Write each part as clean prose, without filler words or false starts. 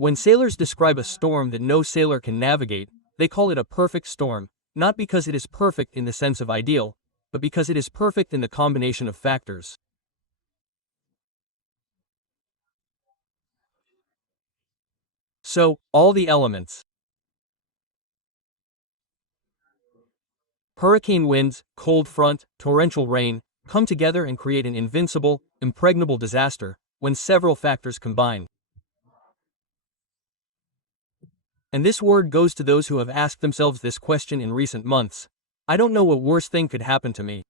When sailors describe a storm that no sailor can navigate, they call it a perfect storm, not because it is perfect in the sense of ideal, but because it is perfect in the combination of factors. So, all the elements. Hurricane winds, cold front, torrential rain, come together and create an invincible, impregnable disaster, when several factors combine. And this word goes to those who have asked themselves this question in recent months. I don't know what worse thing could happen to me.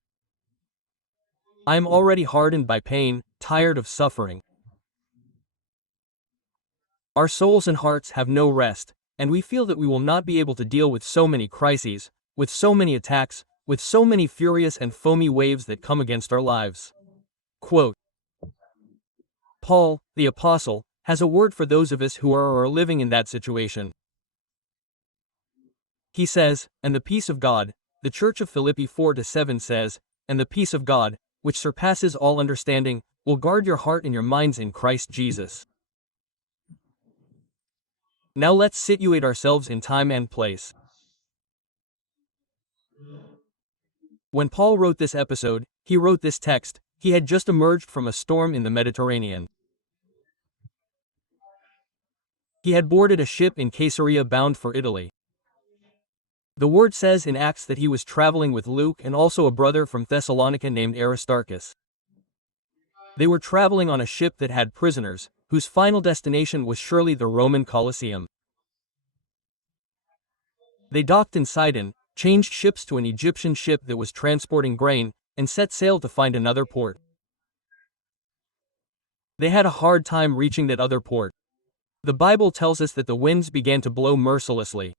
I am already hardened by pain, tired of suffering. Our souls and hearts have no rest, and we feel that we will not be able to deal with so many crises, with so many attacks, with so many furious and foamy waves that come against our lives. Quote, Paul, the apostle, has a word for those of us who are or are living in that situation. He says, and the peace of God, the Church of Philippi 4-7 says, and the peace of God, which surpasses all understanding, will guard your heart and your minds in Christ Jesus. Now let's situate ourselves in time and place. When Paul wrote this episode, he wrote this text, he had just emerged from a storm in the Mediterranean. He had boarded a ship in Caesarea bound for Italy. The word says in Acts that he was traveling with Luke and also a brother from Thessalonica named Aristarchus. They were traveling on a ship that had prisoners, whose final destination was surely the Roman Colosseum. They docked in Sidon, changed ships to an Egyptian ship that was transporting grain, and set sail to find another port. They had a hard time reaching that other port. The Bible tells us that the winds began to blow mercilessly.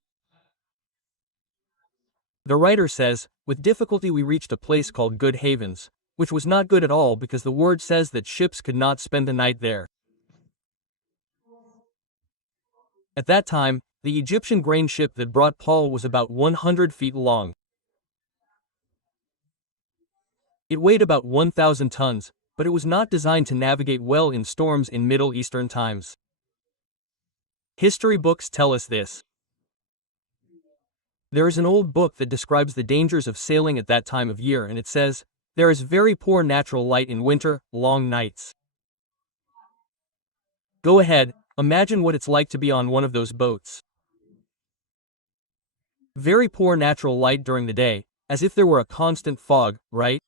The writer says, with difficulty we reached a place called Good Havens, which was not good at all because the word says that ships could not spend the night there. At that time, the Egyptian grain ship that brought Paul was about 100 feet long. It weighed about 1,000 tons, but it was not designed to navigate well in storms in Middle Eastern times. History books tell us this. There is an old book that describes the dangers of sailing at that time of year, and it says, there is very poor natural light in winter, long nights. Go ahead, imagine what it's like to be on one of those boats. Very poor natural light during the day, as if there were a constant fog, right?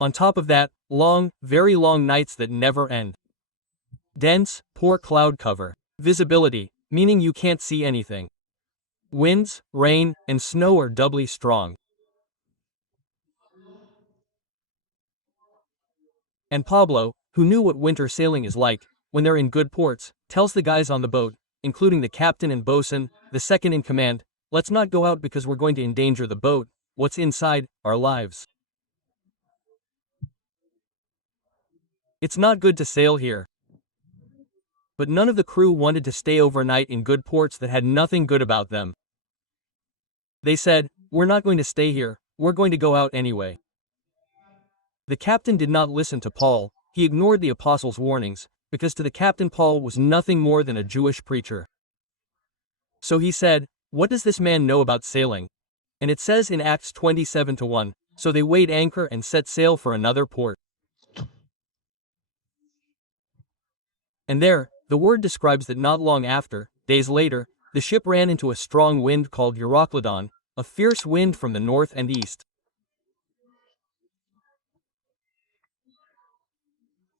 On top of that, long, very long nights that never end. Dense, poor cloud cover. Visibility, meaning you can't see anything. Winds, rain, and snow are doubly strong. And Pablo, who knew what winter sailing is like, when they're in good ports, tells the guys on the boat, including the captain and bosun, the second in command, let's not go out because we're going to endanger the boat, what's inside, our lives. It's not good to sail here. But none of the crew wanted to stay overnight in good ports that had nothing good about them. They said, we're not going to stay here, we're going to go out anyway. The captain did not listen to Paul, he ignored the apostles' warnings, because to the captain Paul was nothing more than a Jewish preacher. So he said, what does this man know about sailing? And it says in Acts 27-1, so they weighed anchor and set sail for another port. And there, the word describes that not long after, days later, the ship ran into a strong wind called Euroclydon, a fierce wind from the north and east.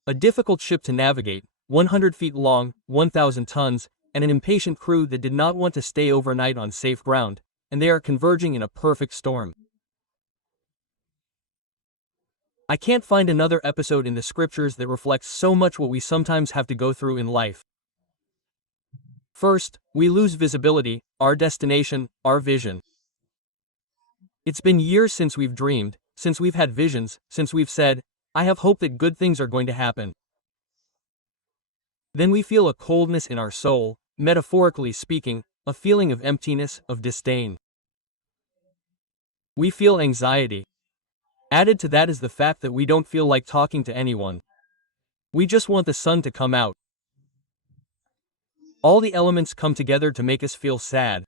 A difficult ship to navigate, 100 feet long, 1,000 tons, and an impatient crew that did not want to stay overnight on safe ground, and they are converging in a perfect storm. I can't find another episode in the scriptures that reflects so much what we sometimes have to go through in life. First, we lose visibility, our destination, our vision. It's been years since we've dreamed, since we've had visions, since we've said, I have hope that good things are going to happen. Then we feel a coldness in our soul, metaphorically speaking, a feeling of emptiness, of disdain. We feel anxiety. Added to that is the fact that we don't feel like talking to anyone. We just want the sun to come out. All the elements come together to make us feel sad.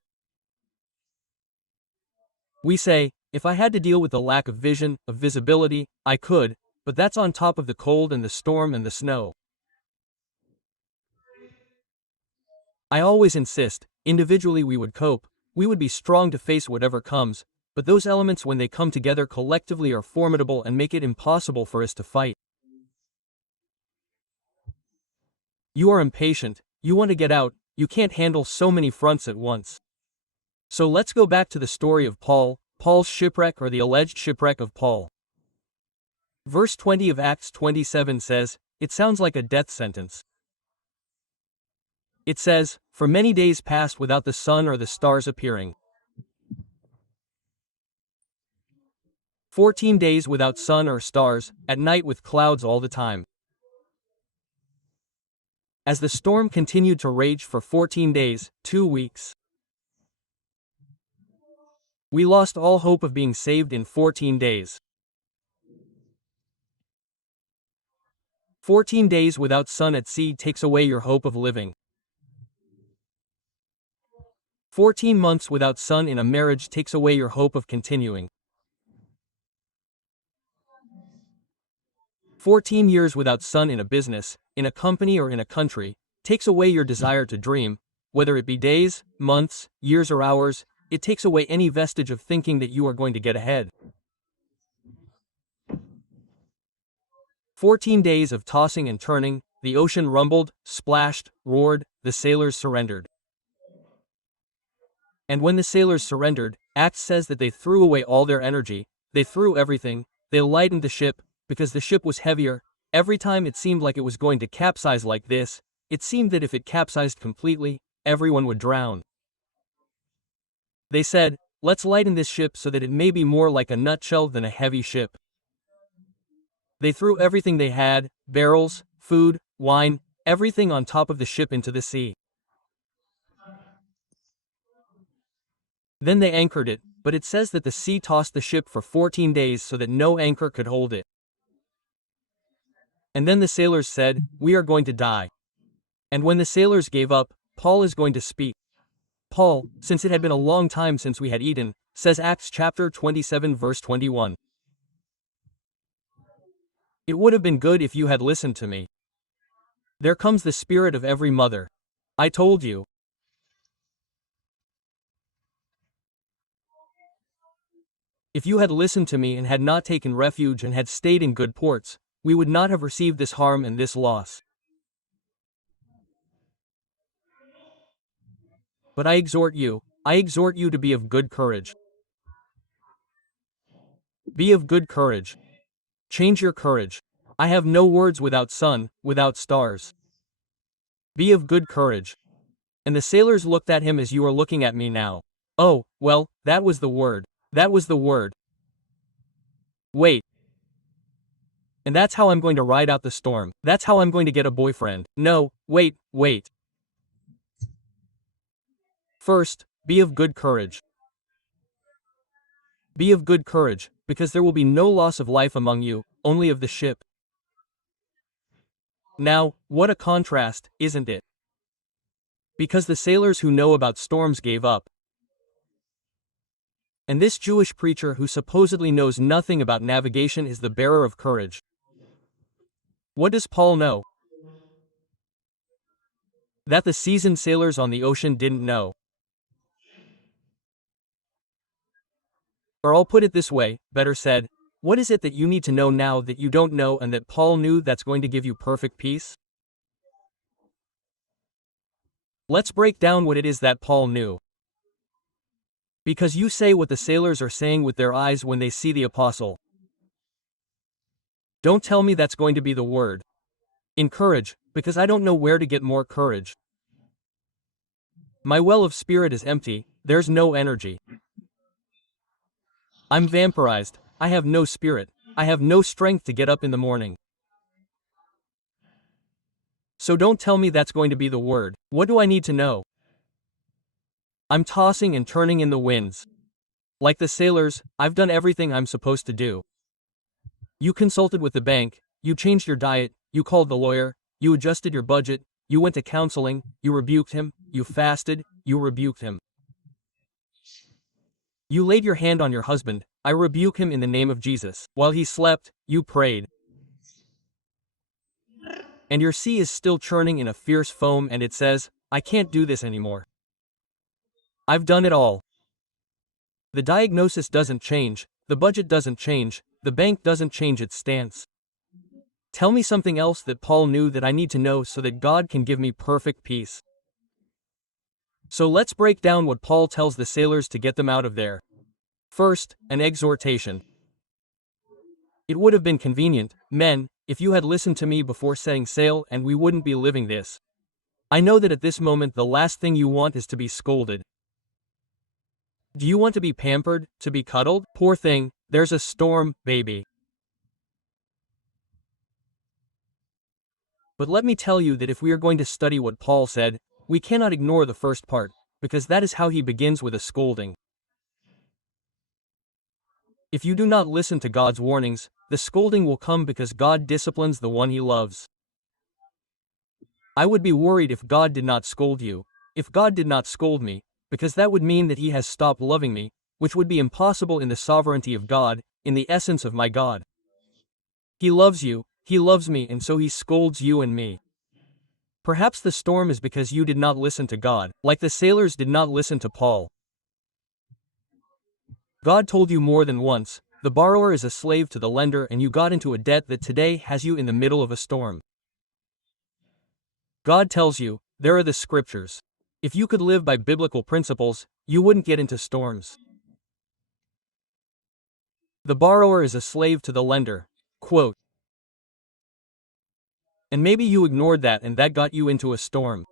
We say, if I had to deal with the lack of vision, of visibility, I could, but that's on top of the cold and the storm and the snow. I always insist, individually we would cope, we would be strong to face whatever comes, but those elements when they come together collectively are formidable and make it impossible for us to fight. You are impatient, you want to get out, you can't handle so many fronts at once. So let's go back to the story of Paul's shipwreck or the alleged shipwreck of Paul. Verse 20 of Acts 27 says, it sounds like a death sentence. It says, for many days passed without the sun or the stars appearing. 14 days without sun or stars, at night with clouds all the time. As the storm continued to rage for 14 days, 2 weeks. We lost all hope of being saved in 14 days. 14 days without sun at sea takes away your hope of living. 14 months without sun in a marriage takes away your hope of continuing. 14 years without sun in a business, in a company or in a country, takes away your desire to dream, whether it be days, months, years or hours, it takes away any vestige of thinking that you are going to get ahead. 14 days of tossing and turning, the ocean rumbled, splashed, roared, the sailors surrendered. And when the sailors surrendered, Acts says that they threw away all their energy, they threw everything, they lightened the ship, because the ship was heavier. Every time it seemed like it was going to capsize like this, it seemed that if it capsized completely, everyone would drown. They said, let's lighten this ship so that it may be more like a nutshell than a heavy ship. They threw everything they had, barrels, food, wine, everything on top of the ship into the sea. Then they anchored it, but it says that the sea tossed the ship for 14 days so that no anchor could hold it. And then the sailors said, we are going to die. And when the sailors gave up, Paul is going to speak. Paul, since it had been a long time since we had eaten, says Acts chapter 27 verse 21. It would have been good if you had listened to me. There comes the spirit of every mother. I told you. If you had listened to me and had not taken refuge and had stayed in good ports, we would not have received this harm and this loss. But I exhort you to be of good courage. Be of good courage. Change your courage. I have no words without sun, without stars. Be of good courage. And the sailors looked at him as you are looking at me now. Oh, well, that was the word. That was the word. Wait. And that's how I'm going to ride out the storm. That's how I'm going to get a boyfriend. No, wait. First, be of good courage. Be of good courage, because there will be no loss of life among you, only of the ship. Now, what a contrast, isn't it? Because the sailors who know about storms gave up. And this Jewish preacher who supposedly knows nothing about navigation is the bearer of courage. What does Paul know? That the seasoned sailors on the ocean didn't know. Or I'll put it this way, better said, what is it that you need to know now that you don't know and that Paul knew that's going to give you perfect peace? Let's break down what it is that Paul knew. Because you say what the sailors are saying with their eyes when they see the apostle. Don't tell me that's going to be the word. Encourage, because I don't know where to get more courage. My well of spirit is empty, there's no energy. I'm vampirized, I have no spirit, I have no strength to get up in the morning. So don't tell me that's going to be the word. What do I need to know? I'm tossing and turning in the winds. Like the sailors, I've done everything I'm supposed to do. You consulted with the bank, you changed your diet, you called the lawyer, you adjusted your budget, you went to counseling, you rebuked him, you fasted, you rebuked him. You laid your hand on your husband, I rebuke him in the name of Jesus. While he slept, you prayed. And your sea is still churning in a fierce foam and it says, I can't do this anymore. I've done it all. The diagnosis doesn't change, the budget doesn't change, the bank doesn't change its stance. Tell me something else that Paul knew that I need to know so that God can give me perfect peace. So let's break down what Paul tells the sailors to get them out of there. First, an exhortation. It would have been convenient, men, if you had listened to me before setting sail and we wouldn't be living this. I know that at this moment the last thing you want is to be scolded. Do you want to be pampered, to be cuddled? Poor thing, there's a storm, baby. But let me tell you that if we are going to study what Paul said, we cannot ignore the first part, because that is how he begins with a scolding. If you do not listen to God's warnings, the scolding will come because God disciplines the one he loves. I would be worried if God did not scold you, if God did not scold me, because that would mean that he has stopped loving me, which would be impossible in the sovereignty of God, in the essence of my God. He loves you, he loves me, and so he scolds you and me. Perhaps the storm is because you did not listen to God, like the sailors did not listen to Paul. God told you more than once, the borrower is a slave to the lender, and you got into a debt that today has you in the middle of a storm. God tells you, there are the scriptures. If you could live by biblical principles, you wouldn't get into storms. The borrower is a slave to the lender. Quote. And maybe you ignored that and that got you into a storm.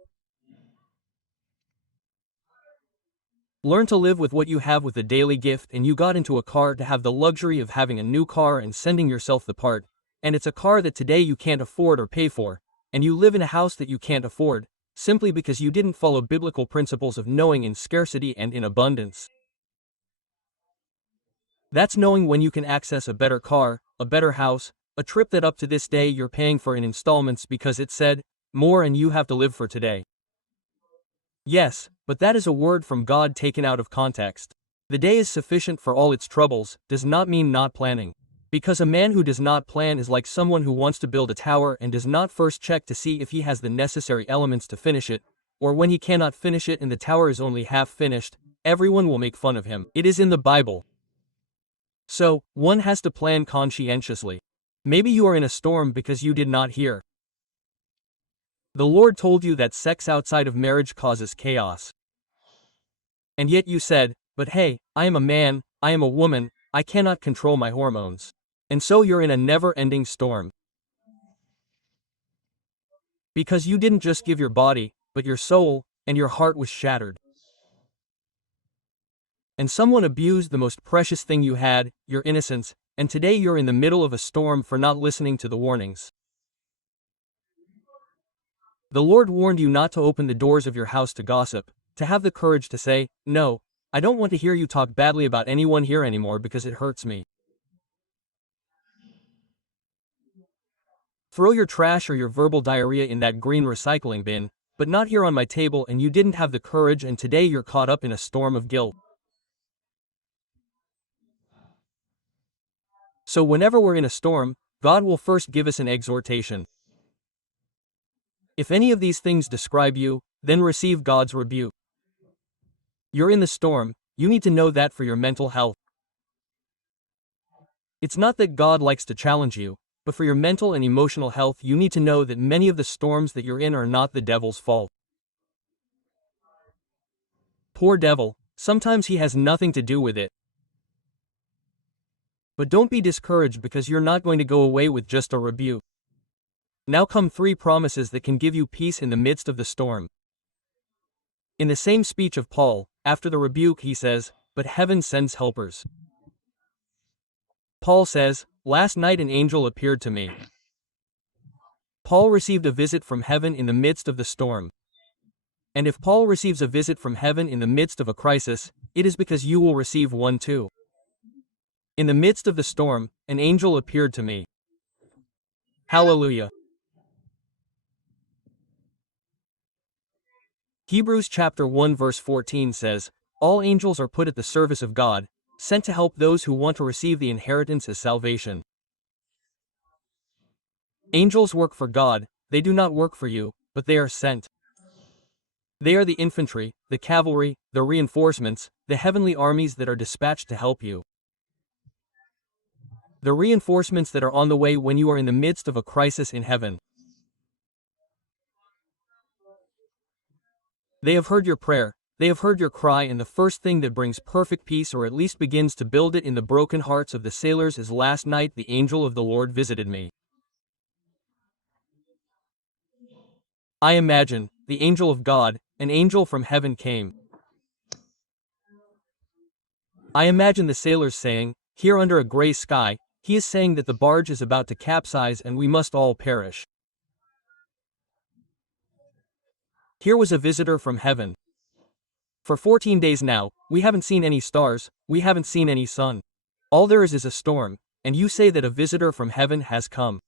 Learn to live with what you have with a daily gift, and you got into a car to have the luxury of having a new car and sending yourself the part, and it's a car that today you can't afford or pay for, and you live in a house that you can't afford, simply because you didn't follow biblical principles of knowing in scarcity and in abundance. That's knowing when you can access a better car, a better house, a trip that up to this day you're paying for in installments because it said, more and you have to live for today. Yes, but that is a word from God taken out of context. The day is sufficient for all its troubles does not mean not planning. Because a man who does not plan is like someone who wants to build a tower and does not first check to see if he has the necessary elements to finish it, or when he cannot finish it and the tower is only half finished, everyone will make fun of him. It is in the Bible. So, one has to plan conscientiously. Maybe you are in a storm because you did not hear. The Lord told you that sex outside of marriage causes chaos. And yet you said, but hey, I am a man, I am a woman, I cannot control my hormones. And so you're in a never-ending storm. Because you didn't just give your body, but your soul, and your heart was shattered. And someone abused the most precious thing you had, your innocence, and today you're in the middle of a storm for not listening to the warnings. The Lord warned you not to open the doors of your house to gossip, to have the courage to say, no, I don't want to hear you talk badly about anyone here anymore because it hurts me. Throw your trash or your verbal diarrhea in that green recycling bin, but not here on my table, and you didn't have the courage, and today you're caught up in a storm of guilt. So whenever we're in a storm, God will first give us an exhortation. If any of these things describe you, then receive God's rebuke. You're in the storm, you need to know that for your mental health. It's not that God likes to challenge you, but for your mental and emotional health you need to know that many of the storms that you're in are not the devil's fault. Poor devil, sometimes he has nothing to do with it. But don't be discouraged because you're not going to go away with just a rebuke. Now come 3 promises that can give you peace in the midst of the storm. In the same speech of Paul, after the rebuke he says, but heaven sends helpers. Paul says, last night an angel appeared to me. Paul received a visit from heaven in the midst of the storm. And if Paul receives a visit from heaven in the midst of a crisis, it is because you will receive one too. In the midst of the storm, an angel appeared to me. Hallelujah. Hebrews chapter 1 verse 14 says, "All angels are put at the service of God, sent to help those who want to receive the inheritance as salvation." Angels work for God, they do not work for you, but they are sent. They are the infantry, the cavalry, the reinforcements, the heavenly armies that are dispatched to help you. The reinforcements that are on the way when you are in the midst of a crisis in heaven. They have heard your prayer, they have heard your cry, and the first thing that brings perfect peace, or at least begins to build it in the broken hearts of the sailors, is, "Last night the angel of the Lord visited me." I imagine, the angel of God, an angel from heaven came. I imagine the sailors saying, "Here under a gray sky, he is saying that the barge is about to capsize and we must all perish." Here was a visitor from heaven. For 14 days now, we haven't seen any stars, we haven't seen any sun. All there is a storm, and you say that a visitor from heaven has come.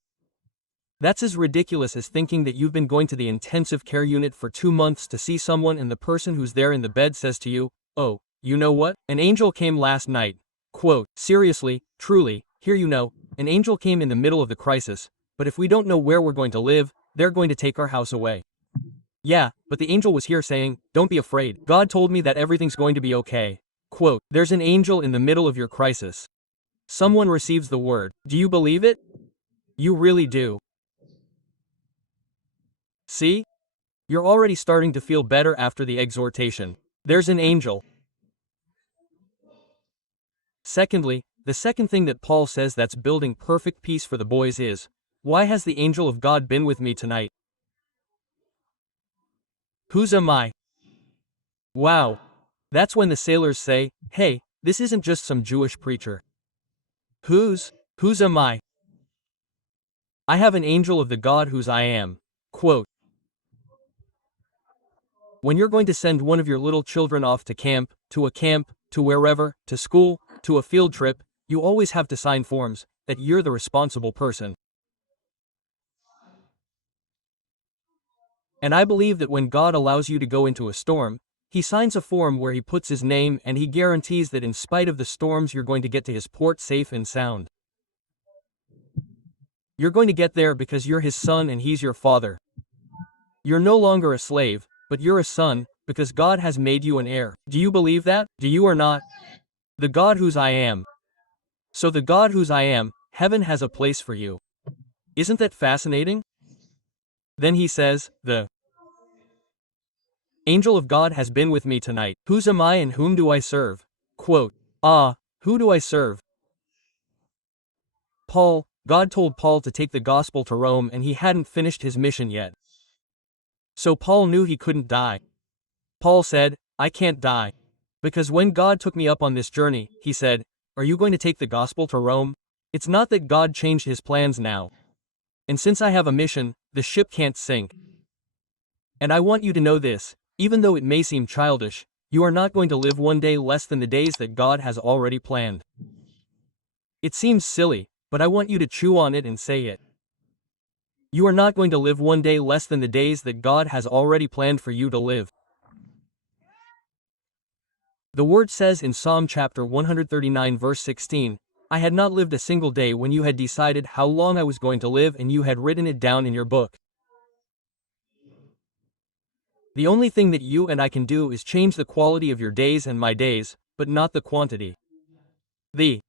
That's as ridiculous as thinking that you've been going to the intensive care unit for 2 months to see someone, and the person who's there in the bed says to you, "Oh, you know what? An angel came last night." Quote, "Seriously, truly, here you know, an angel came in the middle of the crisis, but if we don't know where we're going to live, they're going to take our house away." Yeah, but the angel was here saying, "Don't be afraid. God told me that everything's going to be okay." Quote, "There's an angel in the middle of your crisis." Someone receives the word. Do you believe it? You really do. See? You're already starting to feel better after the exhortation. There's an angel. Secondly, the second thing that Paul says that's building perfect peace for the boys is, "Why has the angel of God been with me tonight?" Whose am I? Wow. That's when the sailors say, "Hey, this isn't just some Jewish preacher. Whose am I? I have an angel of the God whose I am." Quote, when you're going to send one of your little children off to camp, to wherever, to school, to a field trip, you always have to sign forms that you're the responsible person. And I believe that when God allows you to go into a storm, he signs a form where he puts his name, and he guarantees that in spite of the storms you're going to get to his port safe and sound. You're going to get there because you're his son and he's your father. You're no longer a slave, but you're a son, because God has made you an heir. Do you believe that? Do you or not? The God whose I am. So the God whose I am, heaven has a place for you. Isn't that fascinating? Then he says, "The angel of God has been with me tonight. Whose am I and whom do I serve?" Quote, who do I serve? Paul. God told Paul to take the gospel to Rome, and he hadn't finished his mission yet. So Paul knew he couldn't die. Paul said, "I can't die. Because when God took me up on this journey, he said, 'Are you going to take the gospel to Rome?'" It's not that God changed his plans now. And since I have a mission, the ship can't sink. And I want you to know this, even though it may seem childish, you are not going to live one day less than the days that God has already planned. It seems silly, but I want you to chew on it and say it. You are not going to live one day less than the days that God has already planned for you to live. The word says in Psalm chapter 139 verse 16, "I had not lived a single day when you had decided how long I was going to live and you had written it down in your book." The only thing that you and I can do is change the quality of your days and my days, but not the quantity. The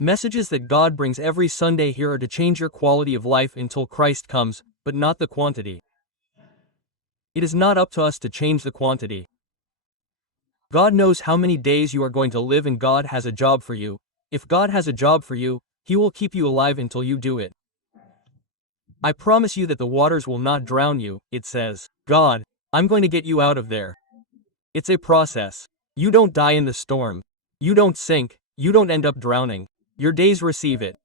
messages that God brings every Sunday here are to change your quality of life until Christ comes, but not the quantity. It is not up to us to change the quantity. God knows how many days you are going to live, and God has a job for you. If God has a job for you, he will keep you alive until you do it. I promise you that the waters will not drown you, it says. God, I'm going to get you out of there. It's a process. You don't die in the storm. You don't sink, you don't end up drowning. Your days receive it.